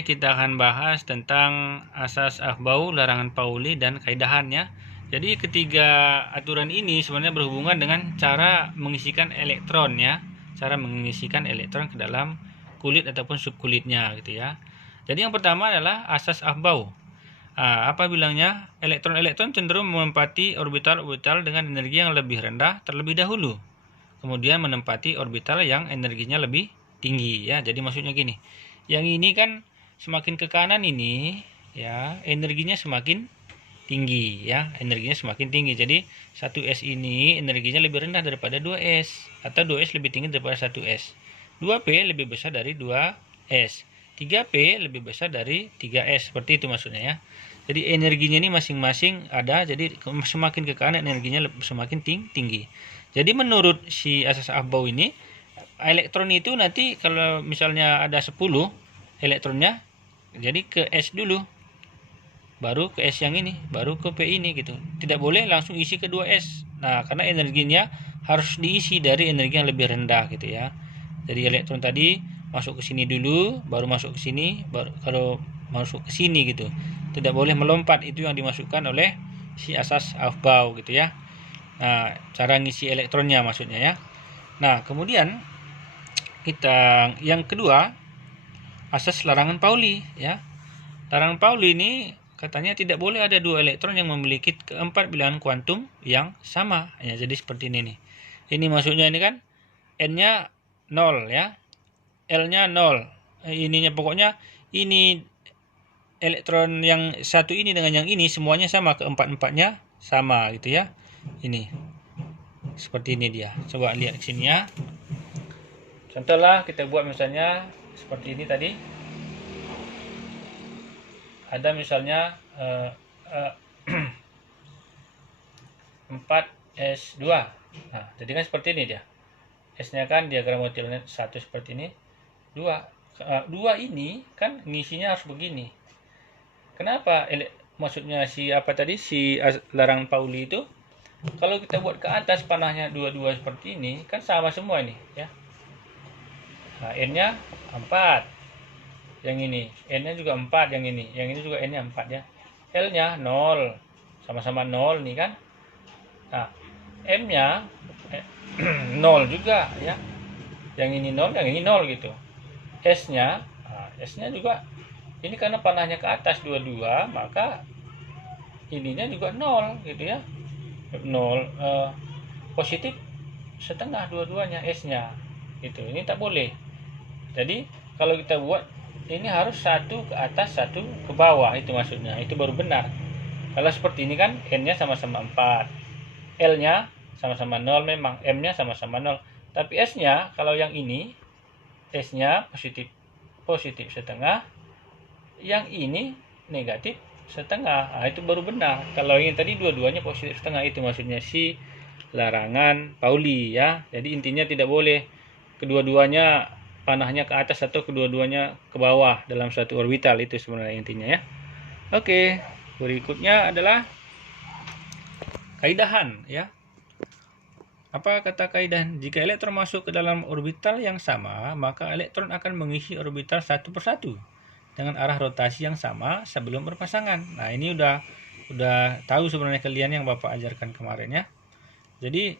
Oke, kita akan bahas tentang asas Afbau, larangan Pauli, dan kaidahannya. Jadi ketiga aturan ini sebenarnya berhubungan dengan cara mengisikan elektron ya, cara mengisikan elektron ke dalam kulit ataupun subkulitnya gitu ya. Jadi yang pertama adalah asas Afbau. Apa bilangnya? Elektron-elektron cenderung menempati orbital-orbital dengan energi yang lebih rendah terlebih dahulu, kemudian menempati orbital yang energinya lebih tinggi ya. Jadi maksudnya gini, yang ini kan semakin ke kanan ini ya, energinya semakin tinggi ya, energinya semakin tinggi. Jadi 1S ini energinya lebih rendah daripada 2S, atau 2S lebih tinggi daripada 1S. 2P lebih besar dari 2S. 3P lebih besar dari 3S. Seperti itu maksudnya ya. Jadi energinya ini masing-masing ada, jadi semakin ke kanan energinya semakin tinggi. Jadi menurut si asas Afbau ini, elektron itu nanti kalau misalnya ada 10 elektronnya, jadi ke S dulu, baru ke S yang ini, baru ke P ini gitu. Tidak boleh langsung isi ke 2S. Nah, karena energinya harus diisi dari energi yang lebih rendah gitu ya. Jadi elektron tadi masuk ke sini dulu, baru masuk ke sini, baru kalau masuk ke sini gitu. Tidak boleh melompat, itu yang dimasukkan oleh si asas Aufbau gitu ya. Nah, cara ngisi elektronnya maksudnya ya. Nah, kemudian kita yang kedua, asas larangan Pauli ya. Larangan Pauli ini katanya tidak boleh ada dua elektron yang memiliki keempat bilangan kuantum yang sama ya. Jadi seperti ini nih. Ini maksudnya ini kan N-nya 0 ya. L-nya 0. Ininya pokoknya ini elektron yang satu ini dengan yang ini semuanya sama, keempat-empatnya sama gitu ya. Ini. Seperti ini dia. Coba lihat ke sini ya. Contohlah kita buat misalnya seperti ini tadi. Ada misalnya 4S2. Nah, jadi kan seperti ini dia. S-nya kan diagram motifnya 1 seperti ini. 2 ini kan ngisinya harus begini. Kenapa? Maksudnya si apa tadi, si larangan Pauli itu, kalau kita buat ke atas panahnya 22 seperti ini, kan sama semua ini ya. Nah, N-nya 4. Yang ini, N-nya juga 4 yang ini juga N-nya 4 ya. L-nya 0. Sama-sama 0 nih kan. Nah, M-nya 0 juga ya. Yang ini 0, yang ini 0 gitu. S-nya, S-nya juga ini karena panahnya ke atas 22, maka ininya juga 0 gitu ya. 0 positif setengah dua-duanya S-nya. Gitu. Ini tak boleh. Jadi kalau kita buat ini harus satu ke atas, satu ke bawah, itu maksudnya. Itu baru benar. Kalau seperti ini kan N-nya sama-sama 4. L-nya sama-sama 0 memang, M-nya sama-sama 0. Tapi S-nya kalau yang ini S-nya positif setengah, yang ini negatif setengah. Nah, itu baru benar. Kalau yang tadi dua-duanya positif setengah, itu maksudnya si larangan Pauli ya. Jadi intinya tidak boleh kedua-duanya panahnya ke atas atau kedua-duanya ke bawah dalam satu orbital, itu sebenarnya intinya ya. Oke, berikutnya adalah kaidahan ya. Apa kata kaidah? Jika elektron masuk ke dalam orbital yang sama, maka elektron akan mengisi orbital satu persatu dengan arah rotasi yang sama sebelum berpasangan. Nah, ini udah tahu sebenarnya kalian yang Bapak ajarkan kemarin ya. Jadi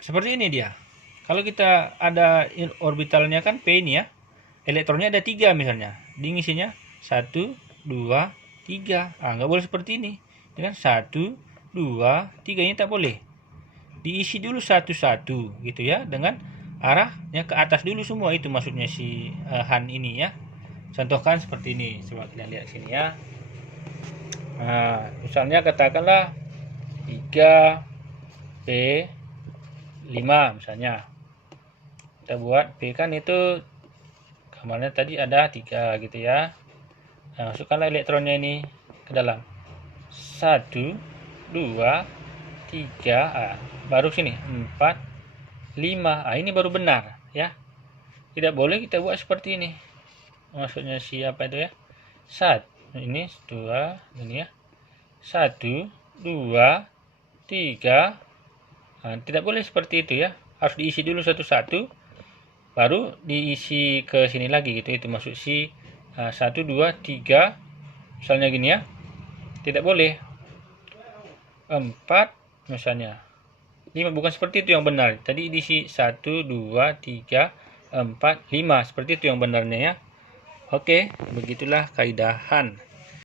seperti ini dia. Kalau kita ada orbitalnya kan P ini ya. Elektronnya ada 3 misalnya. Diisinya 1, 2, 3. Nggak boleh seperti ini. Dengan 1, 2, 3 ini tak boleh. Diisi dulu satu-satu gitu ya, dengan arahnya ke atas dulu semua, itu maksudnya si Han ini ya. Contohkan seperti ini, coba kita lihat sini ya. Nah, misalnya katakanlah 3P5 misalnya. Kita buat P kan itu gambarnya tadi ada 3 gitu ya. Nah, masukkanlah elektronnya ini ke dalam. 1, 2, 3, baru sini 4, 5. Ini baru benar ya. Tidak boleh kita buat seperti ini. Maksudnya siapa itu ya? 1, ini 2, ini ya. 1, 2, 3. Tidak boleh seperti itu ya. Harus diisi dulu satu-satu, baru diisi ke sini lagi gitu. Itu maksud si 1, 2, 3, misalnya gini ya. Tidak boleh 4 misalnya. 5, bukan seperti itu yang benar. Tadi diisi 1, 2, 3, 4, 5. Seperti itu yang benarnya ya. Oke, begitulah kaidahan.